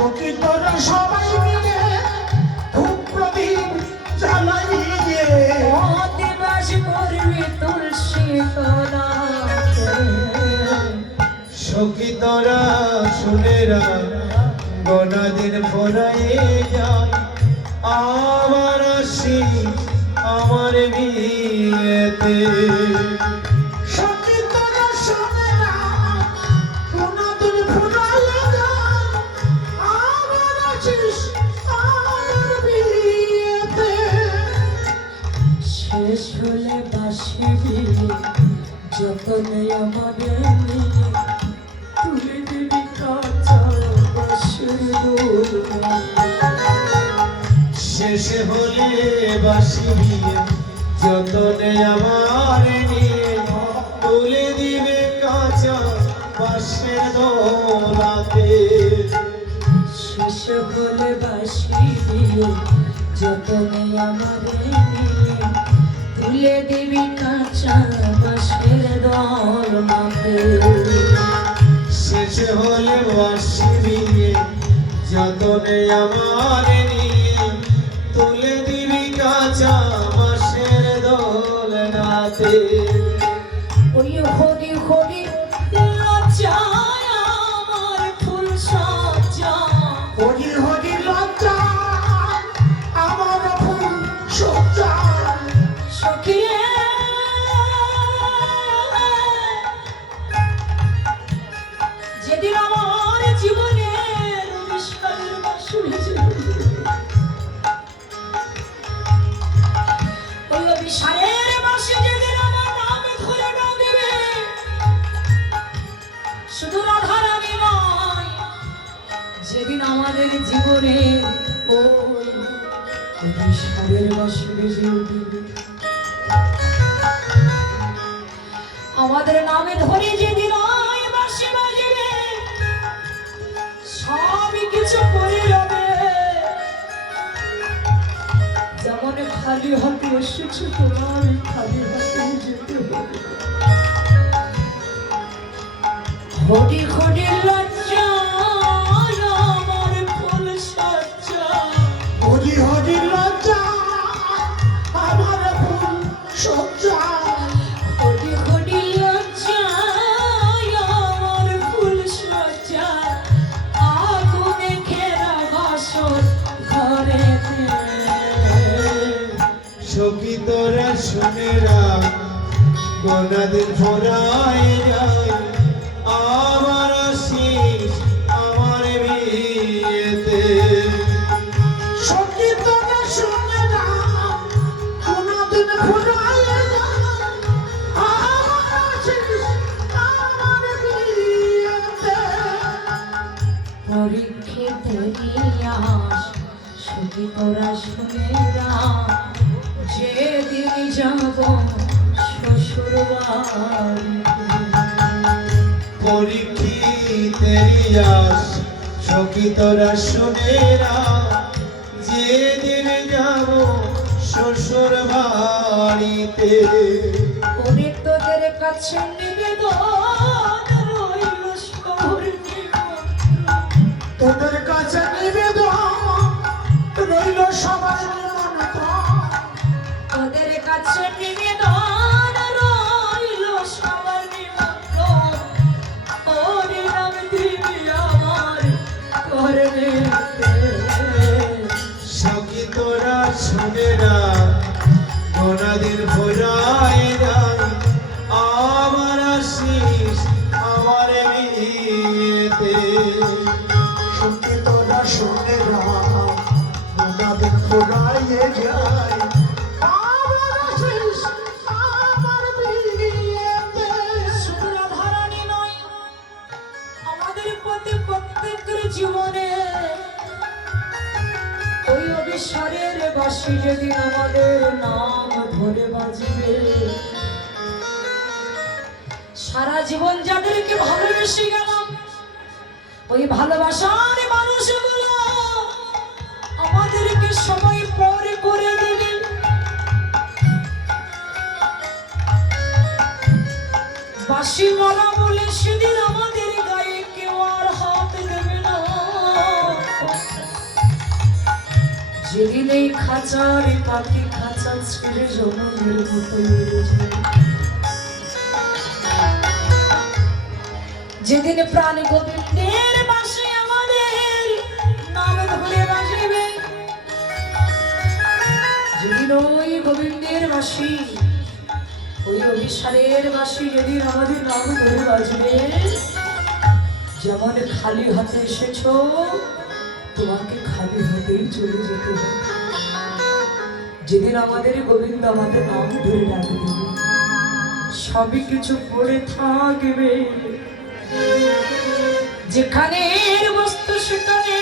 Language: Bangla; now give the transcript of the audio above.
সখী তোরা সবাই মিলে ধূপ প্রদীপ জ্বালাইয়ে দিবাস করবি তুলসী তলাতে। সখী তোরা শুনেরা গোনা দিন ফোরাইয়ে যায় আবার আসি আমার বিয়েতে। সখী তোরা শোনেরা কোনদিন ফুরাইয়ে যায় আবার আসিস আমার বিয়েতে। শেষ হলে বাসি দিয়ে যতনে আমাদের নিয়ে তুলে দিবি কাঁচা বাঁশের দোলনা। শেষে হলে বাসি বিয়ে যতনে আমার নিয়ে তুলে দিবে কাঁচা বাঁশের দোলাতে। শেষ হলে বাসি দিয়ে যতনে আমাদের নিয়ে তুলে দিবি কাঁচা বাঁশের দোলনাতে। শেষে হলে বাসি বিয়ে যতনে আমার নিয়ে তুলে দিবি কাঁচা বাঁশের দোলনাতে। ওই হরি হরি লজ্জায় আমার ফুল সজ্জা। হরি হরি লজ্জা আমার ফুল সজ্জা। সখিয়ে যেদিন আমার জীবনের অনুষ্ঠানের বাঁশরি ওই অভিসারের বাঁশি যেদিন আমার নাম ধরে ডাকবে, শুধু রাধা রানী নয়, যেদিন আমাদের জীবনে ওই অভিসারের বাঁশরি উঠবে, আমাদের নামে ধরে যেদিন ওই বাঁশি বাজবে, সবই কিছু করে যাবে। যেমন খালি হাতে এসেছে তোমার খালি হাতে যেতে হবে। হরি হরি লজ্জা আমার ফুল সজ্জা। হরি হরি লজ্জা আমার ফুল সজ্জা। হরি হরি লজ্জা আমার ফুল সজ্জা। আগুনে ঘেরা বাসর ঘরেতে। সখী তোরা শুনেরা গোনা দিন ফোরাই যায় আবার আসিস আমার বিয়েতে। সখী তোরা শোনেরা কোনদিন ফুরাইয়ে যায় আবার আসিস আমার বিয়েতে। পরীক্ষিতে আস সখী তোরা শুনেরা যেদিন যাব শ্বশুর বাড়িতে। পরীক্ষিতেরি আস সখী তোরা শুনেরা যেদিন যাব শ্বশুর বাড়িতে। ওরে তোদের কাছে নিবেদন রইল শহর নিমন্ত্রণ। তোদের কাছে নিবেদন রইল সবাই নিমন্ত্রণ। তোদের কাছে নিবেদন রইল সবার নিমন্ত্রণ। ওরে নাম দিবি আমার করবেতে। সখী তোরা শুনেরা গোনা দিন ফোরাই যায় আবার আসিস আমার বিয়েতে। সখী তোরা শোনেরা কোনদিন ফুরাইয়ে যায় আবার আসিস আমার বিয়েতে। শুধু রাধারানী নয়, আমাদের প্রতি প্রত্যেকের জীবনে ওই অবিস্মরের বাঁশি যেদিন আমাদের নাম ধরে বাজবে, সারা জীবন যাদেরকে ভালোবেসে গেলাম ওই ভালোবাসার মানুষগুলো আমাদেরকে সময় পরে করে দেবে। বাঁশি মারা বলে সেদিন আমাদের গায়ে কেউ আর হাত দেবে না। যেদিন এই খাঁচার পাখি খাঁচা ছেড়ে জনমের মতো উড়ে যায়, যেদিন প্রাণ গোবিন্দের বাঁশি আমাদের নাম ধরে বাজিবে, যেদিন ওই গোবিন্দের বাঁশি, ওই অভিসারের বাঁশি যেদিন আমাদের নাম ধরে বাজবে, যেমন খালি হাতে এসেছো তোমাকে খালি হাতেই চলে যেতে হবে। যেদিন আমাদের গোবিন্দ আমাদের নাম ধরে ডাকবে, সবই কিছু পড়ে থাকবে, যেখানে বস্তু সেখানে